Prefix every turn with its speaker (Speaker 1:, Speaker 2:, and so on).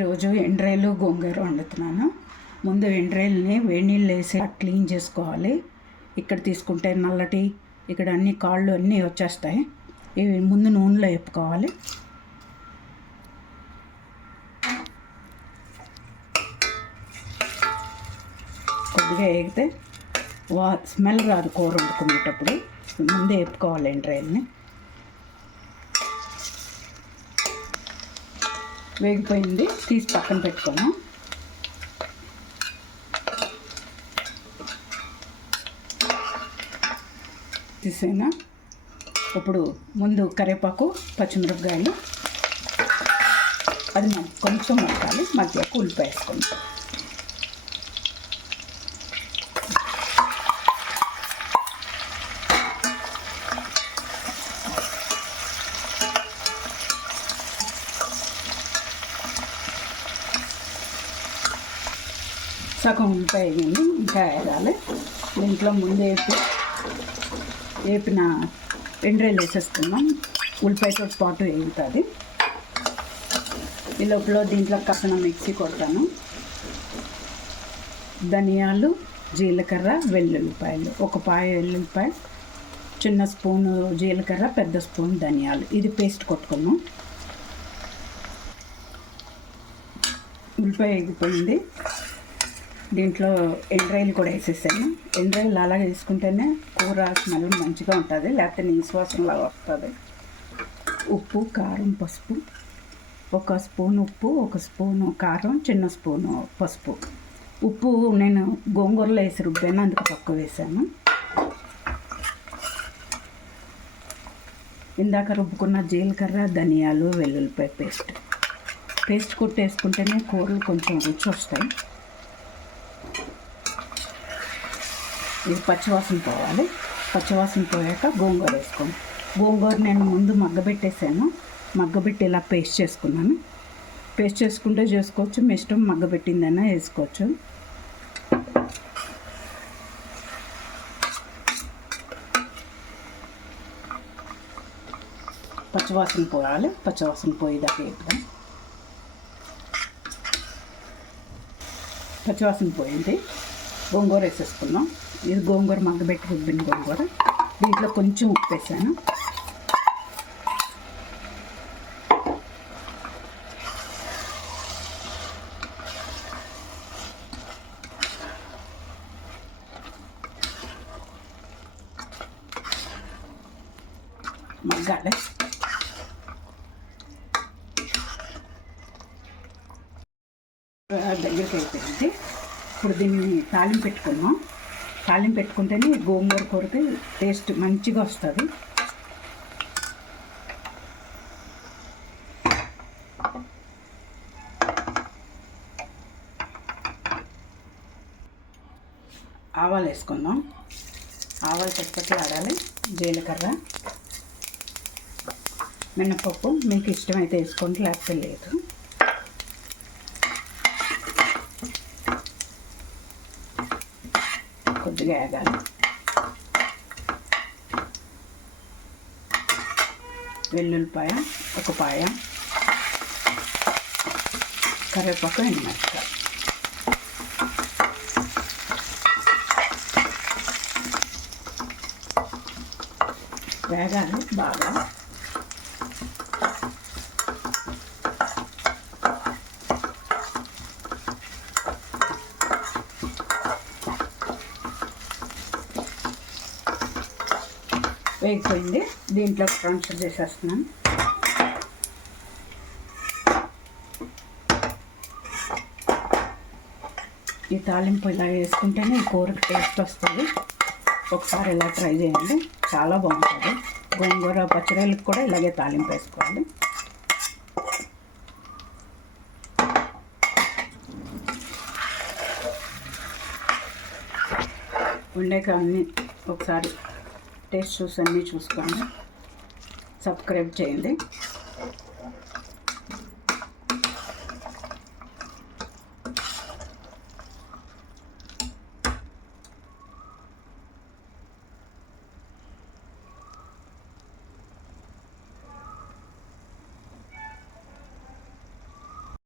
Speaker 1: ఈరోజు ఎండ్రాయిలు గోంగూర వండుతున్నాను. ముందు ఎండ్రాయిల్ని వేడి నీళ్ళు వేసి క్లీన్ చేసుకోవాలి. ఇక్కడ తీసుకుంటే నల్లటి ఇక్కడ అన్ని కాళ్ళు అన్నీ వచ్చేస్తాయి. ఇవి ముందు నూనెలో వేపుకోవాలి. కొద్దిగా వేగితే వా స్మెల్ రాదు కూర వండుకునేటప్పుడు. ముందే వేపుకోవాలి ఎండ్రాయిల్ని వేగిపోయింది. తీసి పక్కన పెట్టుకోను తీసేనా? ఇప్పుడు ముందు కరివేపాకు పచ్చిమిరపకాయలు. అది మనం కొంచెం మగ్గాలి మధ్య ఉల్లిపాయ వేసుకుంటాం సగం ఉల్లిపాయ ఇంకా వేయాలి దీంట్లో ముందే వేపి వేపిన ఎండ్రాయిలు వేసేసుకుందాం. ఉల్లిపాయతో పాటు వేగుతుంది. ఈ లోపల దీంట్లో కసన మిక్సీ కొడతాను. ధనియాలు జీలకర్ర వెల్లుల్లిపాయలు. ఒక పాయ వెల్లుల్లిపాయ చిన్న స్పూను జీలకర్ర పెద్ద స్పూన్ ధనియాలు. ఇది పేస్ట్ కొట్టుకున్నాం ఉల్లిపాయ ఎగిపోయింది దీంట్లో ఎండ్రాయిల్ కూడా వేసేసాను. ఎండ్రాయిల్ అలాగే వేసుకుంటేనే కూర స్మెల్ మంచిగా ఉంటుంది. లేకపోతే నీసువాసనలాగా వస్తుంది. ఉప్పు కారం పసుపు. ఒక స్పూన్ ఉప్పు ఒక స్పూను కారం చిన్న స్పూను పసుపు. ఉప్పు నేను గోంగూరలో వేసి రుబ్బాను అందుకు తక్కువ వేసాను. ఇందాక రుబ్బుకున్న జీలకర్ర ధనియాలు వెల్లుల్లిపాయ పేస్ట్. పేస్ట్ కొట్టేసుకుంటేనే కూరలు కొంచెం రుచి వస్తాయి. ఇది పచ్చివాసన పోవాలి. పచ్చివాసన పోయాక గోంగూర వేసుకోండి గోంగూర నేను ముందు మగ్గబెట్టేసాను. మగ్గబెట్టి ఇలా పేస్ట్ చేసుకున్నాను. పేస్ట్ చేసుకుంటే చేసుకోవచ్చు. మీ ఇష్టం మగ్గబెట్టిందైనా వేసుకోవచ్చు. పచ్చివాసన పోయాలి పచ్చివాసన పోయేదాకా వేద్దాం. పచ్చివాసన పోయింది. గోంగూర వేసేసుకున్నాం ఇది గోంగూర మగ్గబెట్టి రుబ్బిన గోంగూర. దీంట్లో కొంచెం ఉప్పు వేసాను. మగ్గాలి. దగ్గరికి అయిపోయింది ఇప్పుడు దీన్ని తాలింపు పెట్టుకున్నాం తాలింపు పెట్టుకుంటేనే గోంగూర కూరకి టేస్ట్ మంచిగా వస్తుంది. ఆవాలు వేసుకుందాం. ఆవాలు చక్కటి ఆడాలి. జీలకర్ర మినపప్పు. మీకు ఇష్టమైతే వేసుకోండి లేకపోతే లేదు. కొద్దిగా వేగాలి వెల్లుల్లిపాయ ఒక పాయ కరివేపాకు ఎండుమిరపకాయ వేగాలి బాగా వేగిపోయింది. దీంట్లో ట్రాన్స్ఫర్ చేసేస్తున్నాను ఈ తాలింపు ఇలా వేసుకుంటేనే ఈ కూరకు టేస్ట్ వస్తుంది. ఒకసారి ఇలా ట్రై చేయండి. చాలా బాగుంటుంది. గోంగూర పచ్చడిలకు కూడా ఇలాగే తాలింపు వేసుకోవాలి. ఉండేక ఒకసారి टेस्ट चूस चूसक सब्सक्रैबी